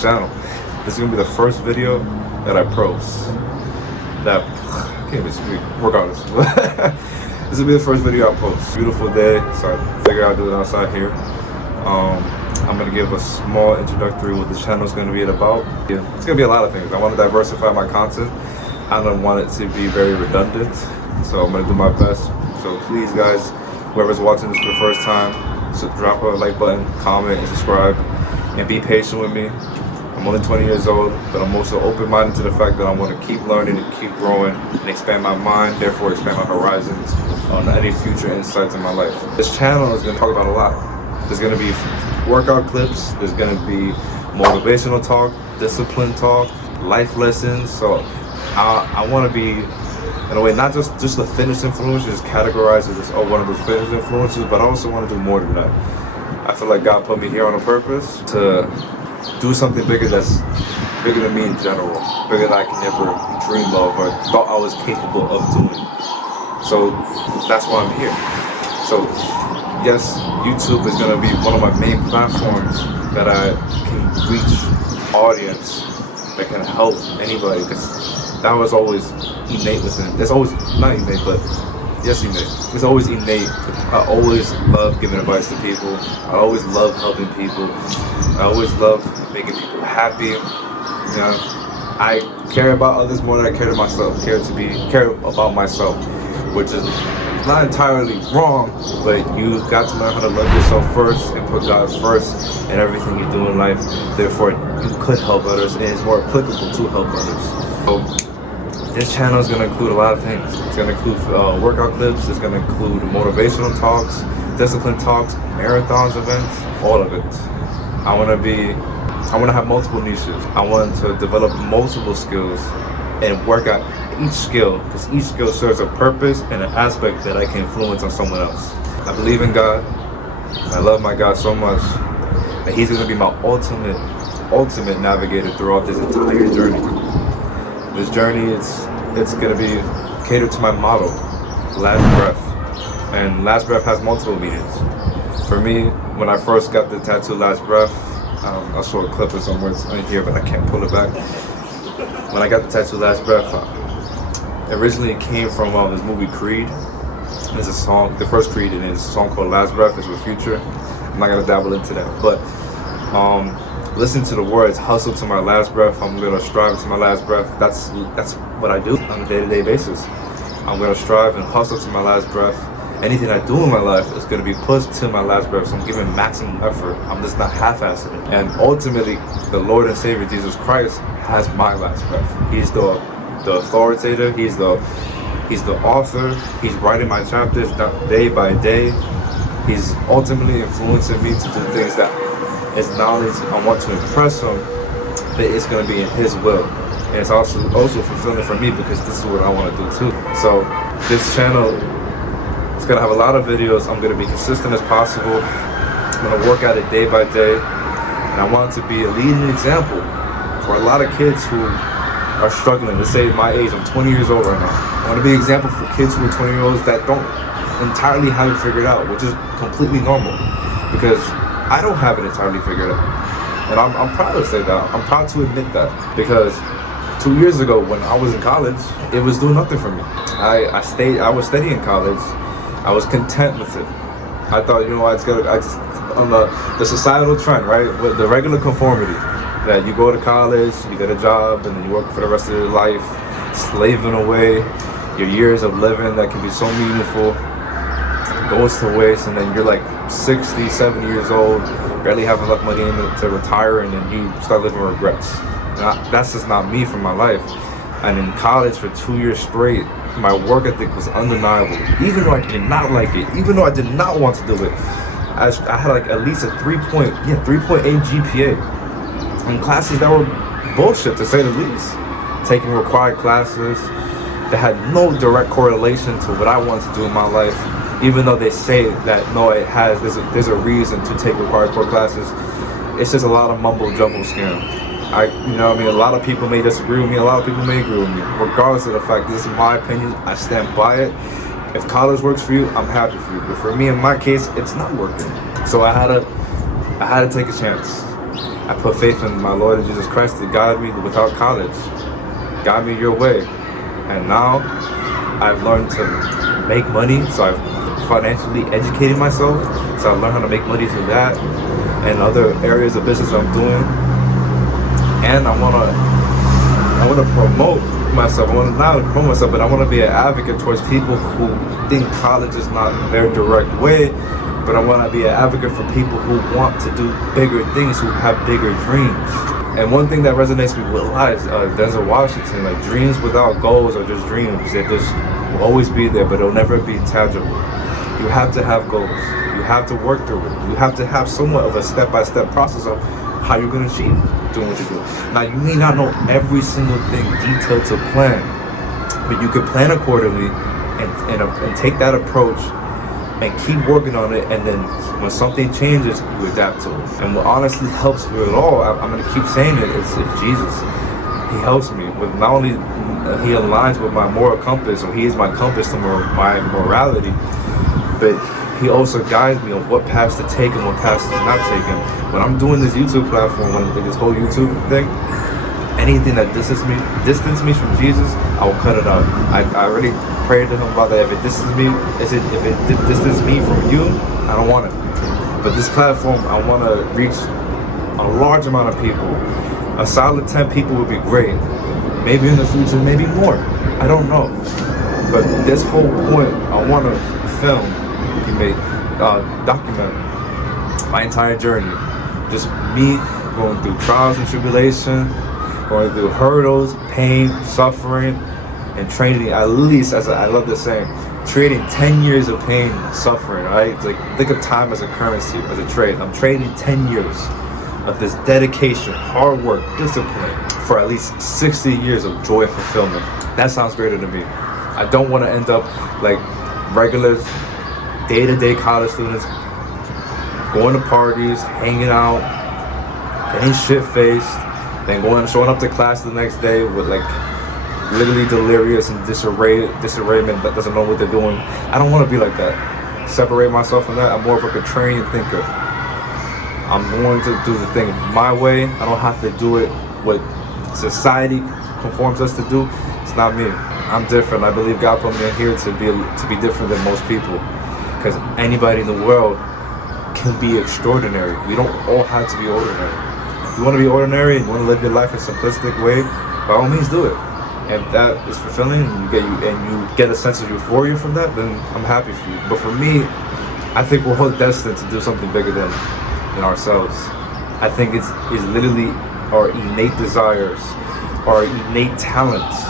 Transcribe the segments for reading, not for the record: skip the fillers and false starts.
channel. This is gonna be the first video that I post. That I can't even speak. Regardless, this will be the first video I post. Beautiful day, so I figured I'd do it outside here. I'm gonna give a small introductory what the channel is gonna be about. Yeah, it's gonna be a lot of things. I want to diversify my content. I don't want it to be very redundant, so I'm gonna do my best. So please, guys, whoever's watching this for the first time, so drop a like button, comment, and subscribe, and be patient with me. I'm only 20 years old, but I'm also open-minded to the fact that I want to keep learning and keep growing and expand my mind, therefore expand my horizons on any future insights in my life. This channel is going to talk about a lot. There's going to be workout clips, there's going to be motivational talk, discipline talk, life lessons. So I want to be, in a way, not just the fitness influencer, just categorize it as one of those fitness influencers, but I also want to do more than that. I feel like God put me here on a purpose to do something bigger that's bigger than me in general, bigger than I can ever dream of or thought I was capable of doing. So that's why I'm here. So yes, YouTube is going to be one of my main platforms that I can reach audience that can help anybody, because that was always innate within. That's always not innate, but yes, innate. It's always innate. I always love giving advice to people. I always love helping people. I always love making people happy. You know, I care about others more than I care to myself. Care about myself, which is not entirely wrong, but you got to learn how to love yourself first and put God first in everything you do in life. Therefore, you could help others, and it's more applicable to help others. So this channel is going to include a lot of things. It's going to include workout clips. It's going to include motivational talks, discipline talks, marathons, events, all of it. I want to have multiple niches. I want to develop multiple skills and work out each skill, because each skill serves a purpose and an aspect that I can influence on someone else. I believe in God. I love my God so much, and He's going to be my ultimate navigator throughout this entire journey. This journey, it's going to be catered to my motto, Last Breath. And Last Breath has multiple meanings. For me, when I first got the tattoo Last Breath, I'll show a clip of somewhere in here, but I can't pull it back. When I got the tattoo Last Breath, originally it came from this movie Creed. There's a song, the first Creed, and it's a song called Last Breath. It's with Future. I'm not going to dabble into that, but listen to the words, hustle to my last breath. I'm going to strive to my last breath. That's what I do on a day-to-day basis. I'm going to strive and hustle to my last breath. Anything I do in my life is going to be pushed to my last breath, so I'm giving maximum effort. I'm just not half-assing it. And ultimately, the Lord and Savior Jesus Christ has my last breath. He's the authoritator. He's the author. He's writing my chapters day by day. He's ultimately influencing me to do things that it's knowledge I want to impress Him, but it's going to be in His will. And it's also fulfilling for me, because this is what I want to do too. So this channel, it's going to have a lot of videos. I'm going to be consistent as possible. I'm going to work at it day by day. And I want to be a leading example for a lot of kids who are struggling. Let's say my age, I'm 20 years old right now. I want to be an example for kids who are 20 years old that don't entirely have it figured out, which is completely normal, because I don't have it entirely figured out. And I'm proud to say that. I'm proud to admit that, because 2 years ago when I was in college, it was doing nothing for me. I was studying college. I was content with it. I thought, on the societal trend, right? With the regular conformity, that you go to college, you get a job, and then you work for the rest of your life, slaving away your years of living that can be so meaningful goes to waste, and then you're like 60, 70 years old, barely have enough money to retire, and then you start living regrets. That's just not me for my life. And in college for 2 years straight, my work ethic was undeniable. Even though I did not like it, even though I did not want to do it, I had like at least a 3.8 GPA in classes that were bullshit, to say the least. Taking required classes that had no direct correlation to what I wanted to do in my life, even though they say that no, it has. There's a reason to take required core classes. It's just a lot of mumbo jumbo scam. A lot of people may disagree with me, a lot of people may agree with me. Regardless of the fact, this is my opinion, I stand by it. If college works for you, I'm happy for you. But for me, in my case, it's not working. So I had to take a chance. I put faith in my Lord and Jesus Christ to guide me without college. Guide me your way. And now I've learned to make money, so I've financially educated myself. So I've learned how to make money through that and other areas of business I'm doing. And I wanna promote myself. I want to not only promote myself, but I want to be an advocate towards people who think college is not their direct way. But I want to be an advocate for people who want to do bigger things, who have bigger dreams. And one thing that resonates with me a lot is Denzel Washington. Like, dreams without goals are just dreams. They just will always be there, but they'll never be tangible. You have to have goals. You have to work through it. You have to have somewhat of a step-by-step process of how you're going to achieve doing what you do. Now, you may not know every single thing detailed to plan, but you can plan accordingly and take that approach and keep working on it, and then when something changes, you adapt to it. And what honestly helps me at all, I'm going to keep saying it, is Jesus. He helps me with not only, he aligns with my moral compass, or he is my compass to my morality, but he also guides me on what paths to take and what paths to not take. And when I'm doing this YouTube platform, this whole YouTube thing, anything that distance me from Jesus, I will cut it out. I already prayed to him about that. If it distances me from you, I don't want it. But this platform, I want to reach a large amount of people. A solid 10 people would be great. Maybe in the future, maybe more. I don't know. But this whole point, I want to film, document my entire journey. Just me going through trials and tribulation, going through hurdles, pain, suffering, and trading at least, as I love this saying, trading 10 years of pain, suffering, right? It's like, think of time as a currency, as a trade. I'm trading 10 years of this dedication, hard work, discipline, for at least 60 years of joy and fulfillment. That sounds greater to me. I don't want to end up like regular day-to-day college students, going to parties, hanging out, getting shit-faced, then showing up to class the next day with like literally delirious and disarrayment that doesn't know what they're doing. I don't want to be like that. Separate myself from that. I'm more of a contrarian thinker. I'm going to do the thing my way. I don't have to do it what society conforms us to do. It's not me. I'm different. I believe God put me in here to be different than most people. Because anybody in the world can be extraordinary. We don't all have to be ordinary. If you want to be ordinary and you want to live your life in a simplistic way, by all means do it. And if that is fulfilling and you get a sense of euphoria from that, then I'm happy for you. But for me, I think we're all destined to do something bigger than ourselves. I think it's literally our innate desires, our innate talents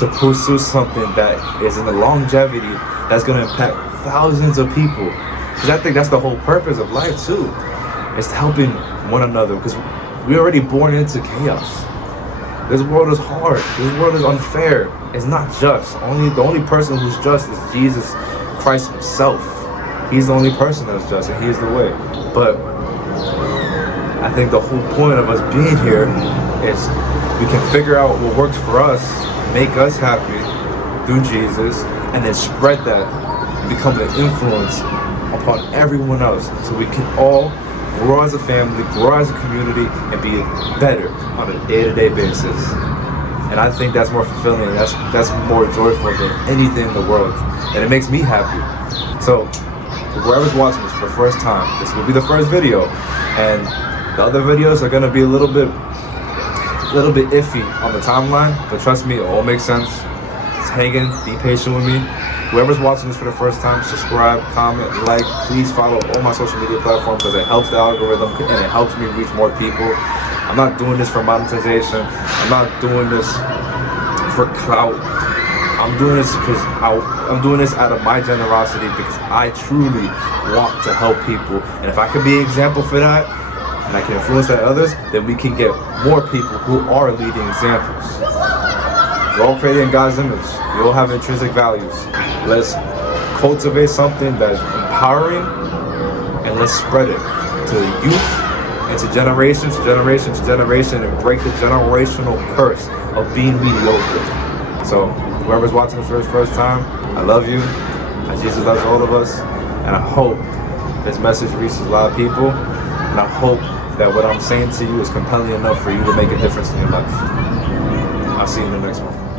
to pursue something that is in the longevity that's going to impact thousands of people. Because I think that's the whole purpose of life too. It's helping one another, because we're already born into chaos. This world is hard. This world is unfair. It's not just. The only person who's just is Jesus Christ himself. He's the only person that's just, and he is the way. But I think the whole point of us being here is we can figure out what works for us, make us happy through Jesus, and then spread that and become an influence upon everyone else, so we can all grow as a family, grow as a community, and be better on a day-to-day basis. And I think that's more fulfilling, that's more joyful than anything in the world, and it makes me happy. So whoever's watching this for the first time, this will be the first video, and the other videos are gonna be a little bit iffy on the timeline, but trust me, it all makes sense. Just hang in, be patient with me. Whoever's watching this for the first time, subscribe, comment, like. Please follow all my social media platforms, because it helps the algorithm and it helps me reach more people. I'm not doing this for monetization. I'm not doing this for clout. I'm doing this because I'm doing this out of my generosity, because I truly want to help people. And if I can be an example for that, and I can influence that others, then we can get more people who are leading examples. We're all created in God's image. We all have intrinsic values. Let's cultivate something that's empowering, and let's spread it to the youth, and to generation, and break the generational curse of being mediocre. So whoever's watching this for the first time, I love you, and Jesus loves all of us, and I hope this message reaches a lot of people, and I hope that what I'm saying to you is compelling enough for you to make a difference in your life. I'll see you in the next one.